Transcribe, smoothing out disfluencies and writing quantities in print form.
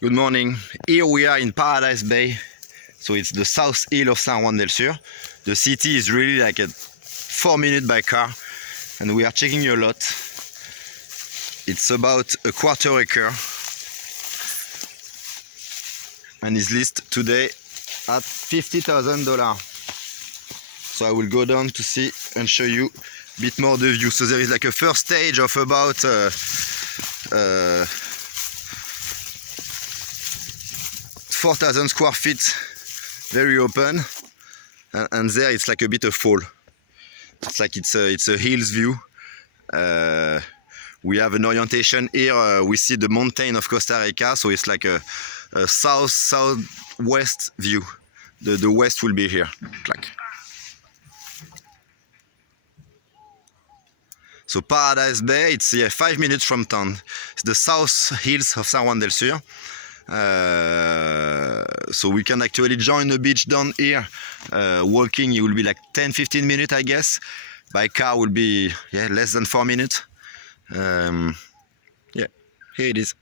Good morning. Here we are in Paradise Bay. So it's the south hill of San Juan del Sur. The city is really like a 4 minutes by car, and we are checking a lot. It's about a quarter acre and is listed today at $50,000. So I will go down to see and show you a bit more the view. So there is like a first stage of about 4,000 square feet, very open, and there it's like a bit of fall. It's like it's a hills view. We have an orientation here. We see the mountain of Costa Rica, so it's like a southwest view. The west will be here. So Paradise Bay, it's 5 minutes from town. It's the south hills of San Juan del Sur. So we can actually join the beach down here. Walking, it will be like 10-15 minutes, I guess. By car will be less than 4 minutes. Yeah, here it is.